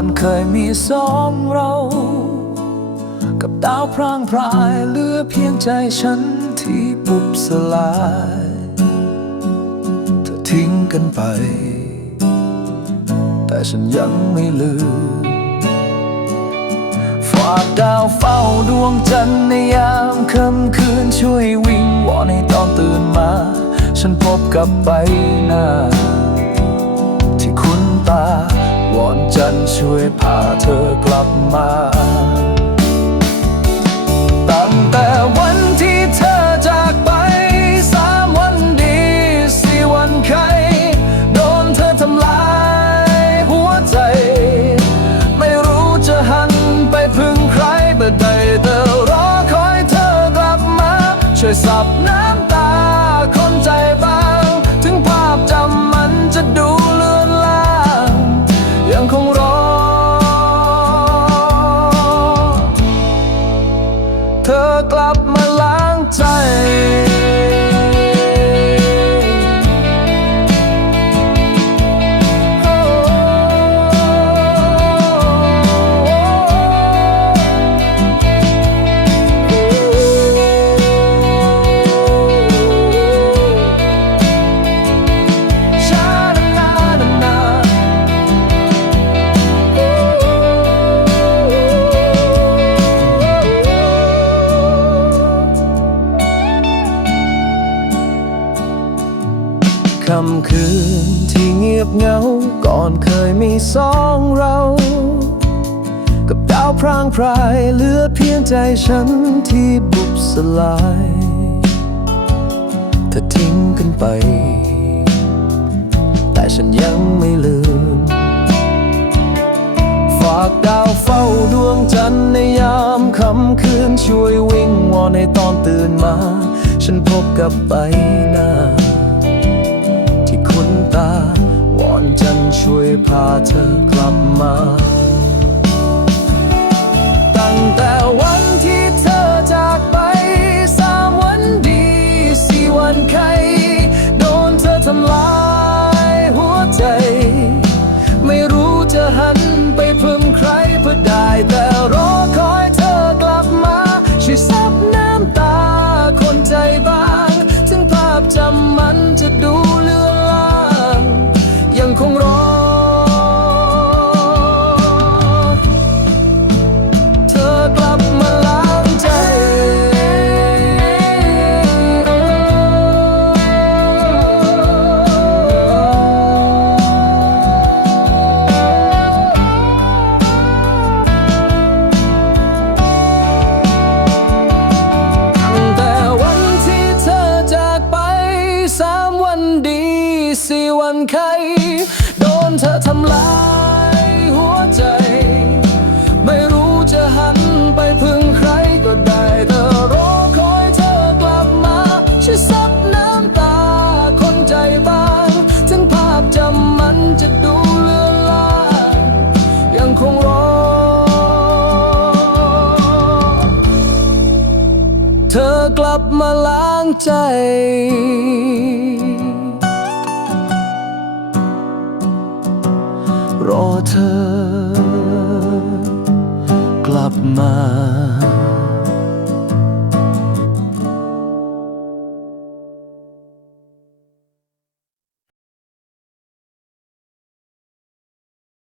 อนเคยมีสองเรา กับดาวพรางพรายเหลือเพียงใจฉันที่บุบสลายเธอทิ้งกันไป แต่ฉันยังไม่ลืมฝากดาวเฝ้าดวงจันทร์ในยามค่ำคืนช่วยวิงวอนให้ตอนตื่นมา ฉันพบกับใบหน้า อนจันช่วยพาเธอกลับมา ตั้งแต่วันที่เธอจากไปสามวันดีสี่วันไข้โดนเธอทำลายหัวใจ ไม่รู้จะหันไปพึ่งใครเบื่อใดแต่รอคอยเธอกลับมา ช่วยสับน้ำา ค่ำคืนที่เงียบเหงา ก่อนเคยมีสองเรา กับดาวพรางพรายเหลือเพียงใจฉันที่บุบสลายเธอทิ้งกันไป แต่ฉันยังไม่ลืม ฝากดาวเฝ้าดวงจันทร์ในยามค่ำคืนช่วยวิ่งวอนให้ตอนตื่นมา ฉันพบกับใบหน้า ช่วยพาเธอกลับมา ตั้งแต่วันที่เธอจากไปสามวันดีสี่วันไข้โดนเธอทำลายหัวใจ ไม่รู้จะหันไปพึ่งใครเพื่อได้แต่รอ สี่วันไข้โดนเธอทำลายหัวใจ ไม่รู้จะหันไปพึ่งใครก็ได้แต่รอคอยเธอกลับมาช่วยซับน้ำตาคนใจบางถึงภาพจำมันจะดูเลือนลางยังคงรอ เธอกลับมาล้างใจ รอเธอกลับมา